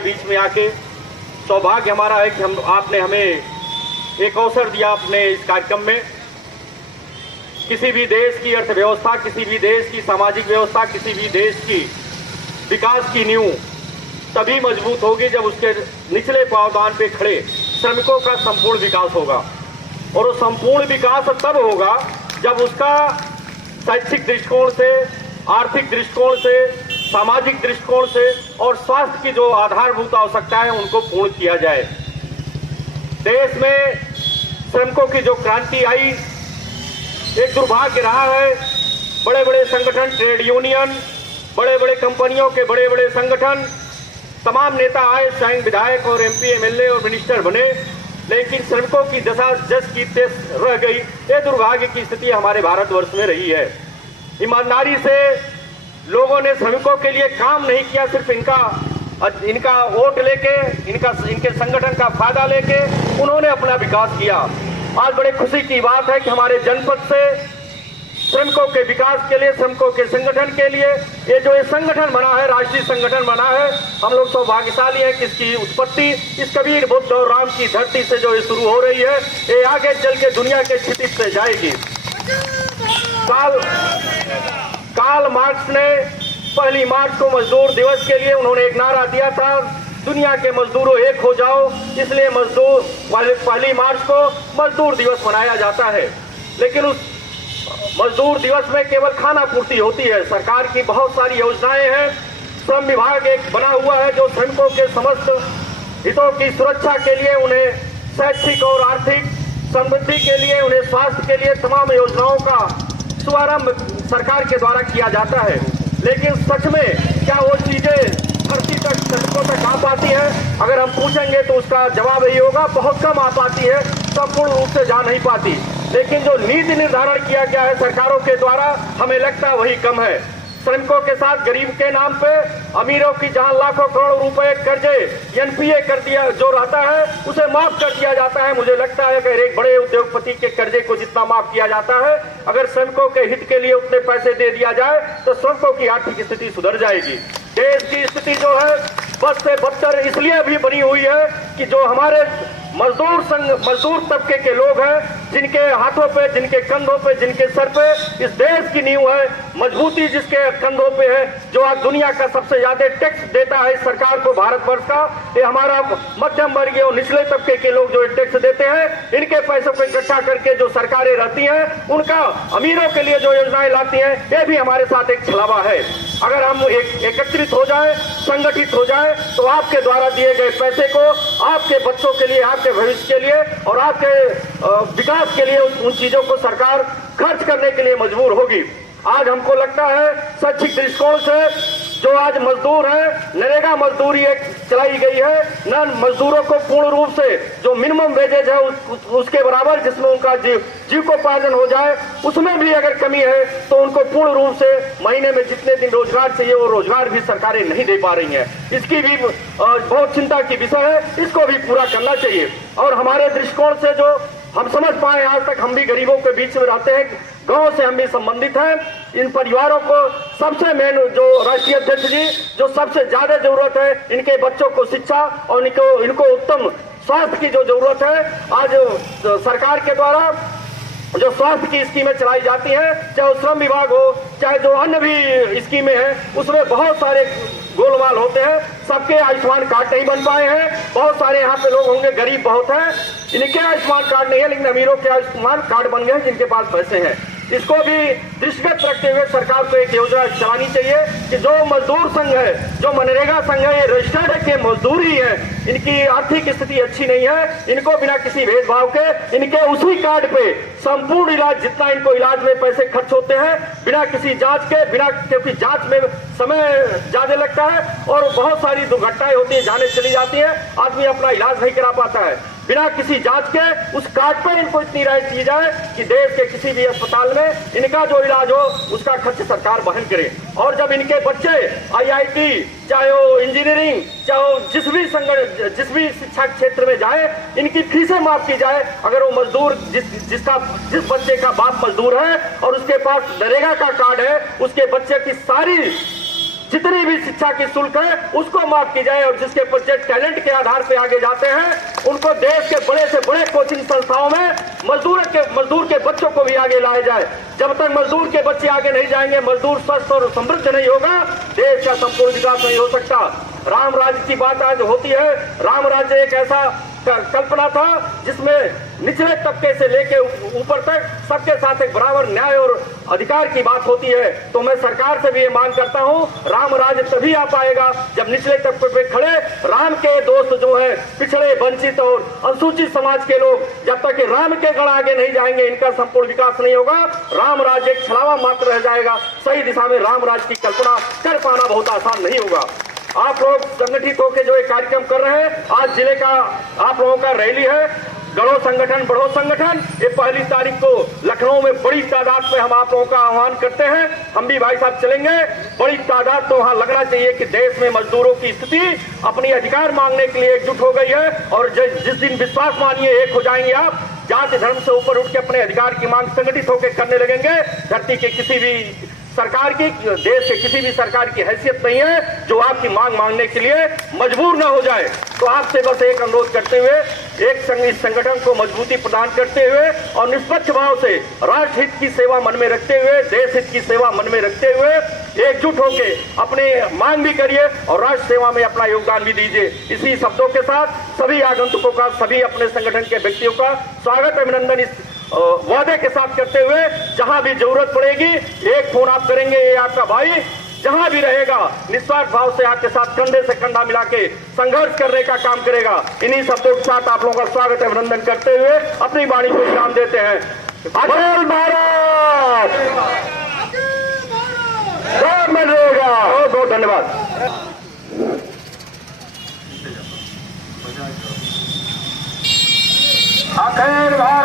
बीच में आके सौभाग्य हमारा है कि आपने हमें एक अवसर दिया अपने इस कार्यक्रम में। किसी भी देश की अर्थव्यवस्था, किसी भी देश की सामाजिक व्यवस्था, किसी भी देश की विकास की नींव तभी मजबूत होगी जब उसके निचले पावदान पे खड़े श्रमिकों का संपूर्ण विकास होगा। और वो संपूर्ण विकास तब होगा जब उसका शैक्षिक दृष्टिकोण से, आर्थिक दृष्टिकोण से, सामाजिक दृष्टिकोण से और स्वास्थ्य की जो आधारभूत आवश्यकता है उनको पूर्ण किया जाए। देश में श्रमिकों की जो क्रांति आई, एक दुर्भाग्य रहा है। बड़े बड़े संगठन, ट्रेड यूनियन, बड़े बड़े कंपनियों के बड़े बड़े संगठन, तमाम नेता आए, स्वयं विधायक और एमपी, एमएलए और मिनिस्टर बने, लेकिन श्रमिकों की दशा जस की तेज रह गई। ये दुर्भाग्य की स्थिति हमारे भारतवर्ष में रही है। ईमानदारी से लोगों ने श्रमिकों के लिए काम नहीं किया, सिर्फ इनका वोट लेके, इनके संगठन का फायदा लेके उन्होंने अपना विकास किया। आज बड़े खुशी की बात है कि हमारे जनपद से श्रमिकों के विकास के लिए, श्रमिकों के संगठन के लिए ये जो संगठन बना है, राष्ट्रीय संगठन बना है, हम लोग सौभाग्यशाली हैं कि इसकी उत्पत्ति इस कबीर, बुद्ध और राम की धरती से जो ये शुरू हो रही है, ये आगे चल के दुनिया के क्षितिज से जाएगी। कार्ल मार्क्स ने 1 मार्च को मजदूर दिवस के लिए उन्होंने एक नारा दिया था, दुनिया के मजदूरों एक हो जाओ। इसलिए 1 मार्च को मजदूर दिवस मनाया जाता है। लेकिन उस मजदूर दिवस में केवल खाना पूर्ति होती है। सरकार की बहुत सारी योजनाएं हैं। श्रम विभाग एक बना हुआ है जो श्रमिकों के समस्त हितों की सुरक्षा के लिए, उन्हें शैक्षिक और आर्थिक समृद्धि के लिए, उन्हें स्वास्थ्य के लिए तमाम योजनाओं का शुभारंभ सरकार के द्वारा किया जाता है। लेकिन सच में क्या वो चीजें धरती तक, श्रमिकों तक आ पाती है? अगर हम पूछेंगे तो उसका जवाब यही होगा, बहुत कम आ पाती है, संपूर्ण रूप से जा नहीं पाती। लेकिन जो नीति निर्धारण किया गया है सरकारों के द्वारा, हमें लगता है वही कम है। श्रमिकों के साथ गरीब के नाम पे अमीरों की जहां लाखों करोड़ रुपए कर्जे एनपीए कर दिया जो रहता है उसे माफ कर दिया जाता है। मुझे लगता है कि एक बड़े उद्योगपति के कर्जे को जितना माफ किया जाता है, अगर श्रमिकों के हित के लिए उतने पैसे दे दिया जाए तो श्रमिकों की आर्थिक स्थिति सुधर जाएगी। देश की स्थिति जो है बद से बदतर इसलिए भी बनी हुई है कि जो हमारे मजदूर तबके के लोग हैं, जिनके हाथों पे, जिनके कंधों पे, जिनके सर पे इस देश की नींव है, मजबूती जिसके कंधों पे है, जो आज दुनिया का सबसे ज्यादा टैक्स देता है इस सरकार को, भारतवर्ष का, ये हमारा मध्यम वर्गीय और निचले तबके के लोग जो टैक्स देते हैं, इनके पैसों को इकट्ठा करके जो सरकारें रहती हैं, उनका अमीरों के लिए जो योजनाएं लाती हैं, ये भी हमारे साथ एक छलावा है। अगर हम एकत्रित हो जाए, संगठित हो जाए, तो आपके द्वारा दिए गए पैसे को आपके बच्चों के लिए, आपके भविष्य के लिए और आपके विकास के लिए उन चीजों को सरकार खर्च करने के लिए मजबूर होगी। आज हमको लगता है शैक्षिक दृष्टिकोण से जो आज मजदूर है, नरेगा मजदूरी एक चलाई गई है, न मजदूरों को पूर्ण रूप से जो मिनिमम वेजेज है उसके बराबर जिसमें उनका जीविकोपार्जन हो जाए, उसमें भी अगर कमी है तो उनको पूर्ण रूप से महीने में जितने दिन रोजगार चाहिए वो रोजगार भी सरकारें नहीं दे पा रही हैं। इसकी भी बहुत चिंता की विषय है, इसको भी पूरा करना चाहिए। और हमारे दृष्टिकोण से जो हम समझ पाए, आज तक हम भी गरीबों के बीच में रहते हैं, गांव से हम भी संबंधित हैं। इन परिवारों को सबसे मेन जो राष्ट्रीय अध्यक्ष जी, जो सबसे ज्यादा जरूरत है, इनके बच्चों को शिक्षा और इनको उत्तम स्वास्थ्य की जो जरूरत है, आज सरकार के द्वारा जो स्वास्थ्य की स्कीमें चलाई जाती हैं, चाहे श्रम विभाग हो, चाहे जो अन्य भी स्कीमें हैं, उसमें बहुत सारे गोलमाल होते हैं। सबके आयुष्मान कार्ड नहीं बन पाए हैं। बहुत सारे यहाँ पे लोग होंगे, गरीब बहुत हैं, इनके आयुष्मान कार्ड नहीं है, लेकिन अमीरों के आयुष्मान कार्ड बन गए हैं जिनके पास पैसे हैं। इसको भी दृष्टिगत रखते हुए सरकार को एक योजना चलानी चाहिए कि जो मजदूर संघ है, जो मनरेगा संघ है, ये रजिस्टर्ड है कि मजदूर ही है, इनकी आर्थिक स्थिति अच्छी नहीं है, इनको बिना किसी भेदभाव के इनके उसी कार्ड पे संपूर्ण इलाज, जितना इनको इलाज में पैसे खर्च होते हैं, बिना किसी जांच के, क्योंकि जांच में समय ज्यादा लगता है और बहुत सारी दुर्घटनाएं होती है, जाने चली जाती है, आदमी अपना इलाज नहीं करा पाता है। बिना किसी जांच के उस कार्ड पर इनको इतनी राहत दी जाए कि देश के किसी भी अस्पताल में इनका जो इलाज हो उसका खर्च सरकार वहन करे। और जब इनके बच्चे आईआईटी, चाहे वो इंजीनियरिंग, चाहे वो जिस भी शिक्षा क्षेत्र में जाए, इनकी फीसें माफ की जाए। अगर वो मजदूर जिस बच्चे का बाप मजदूर है और उसके पास नरेगा का कार्ड है, उसके बच्चे की सारी जितनी भी शिक्षा की शुल्क है उसको माफ की जाए, और जिसके बच्चे टैलेंट के आधार पे आगे जाते हैं उनको देश के बड़े से बड़े कोचिंग संस्थाओं में मजदूर के बच्चों को भी आगे लाया जाए। जब तक मजदूर के बच्चे आगे नहीं जाएंगे, मजदूर स्वस्थ और समृद्ध नहीं होगा, देश का संपूर्ण विकास नहीं हो सकता। राम राज्य की बात आज होती है। राम राज्य एक ऐसा कल्पना था जिसमें निचले तबके से लेके ऊपर तक सबके साथ एक बराबर न्याय और अधिकार की बात होती है। तो मैं सरकार से भी ये मांग करता हूं, राम राज्य तभी आ पाएगा जब निचले तबके पे खड़े राम के दोस्त जो है पिछड़े, वंचित और अनुसूचित समाज के लोग, जब तक राम के गण आगे नहीं जाएंगे इनका संपूर्ण विकास नहीं होगा। राम राज्य एक छलावा मात्र रह जाएगा। सही दिशा में राम राज्य की कल्पना कर पाना बहुत आसान नहीं होगा। आप लोग संगठित होकर जो एक कार्यक्रम कर रहे हैं, आज जिले का आप लोगों का रैली है, गढ़ो संगठन बढ़ो संगठन, ये 1 तारीख को लखनऊ में बड़ी तादाद में हम आप लोगों का आह्वान करते हैं। हम भी भाई साहब चलेंगे। बड़ी तादाद तो वहां लगना चाहिए कि देश में मजदूरों की स्थिति अपनी अधिकार मांगने के लिए एकजुट हो गई है, और जिस दिन विश्वास मानिए एक हो जाएंगे आप, जाति धर्म से ऊपर उठ के अपने अधिकार की मांग संगठित होकर करने लगेंगे। धरती के किसी भी सरकार की, देश के किसी भी सरकार की हैसियत नहीं है जो आपकी मांग मांगने के लिए मजबूर ना हो जाए। तो आपसे बस एक अनुरोध करते हुए, इस संगठन को मजबूती प्रदान करते हुए और निष्पक्ष भाव से राष्ट्र हित की सेवा मन में रखते हुए, देश हित की सेवा मन में रखते हुए एकजुट होकर अपने मांग भी करिए और राष्ट्र सेवा में अपना योगदान भी दीजिए। इसी शब्दों के साथ सभी आगंतुकों का, सभी अपने संगठन के व्यक्तियों का स्वागत अभिनंदन इस वादे के साथ करते हुए, जहां भी जरूरत पड़ेगी एक फोन आप करेंगे, ये आपका भाई जहां भी रहेगा निस्वार्थ भाव से आपके साथ कंधे से कंधा मिला के संघर्ष करने का काम करेगा। इन्हीं शब्दों के साथ आप लोगों का स्वागत अभिनंदन करते हुए अपनी वाणी को विराम देते हैं। अखिल भारत रहेगा। बहुत बहुत धन्यवाद। अखिल भारत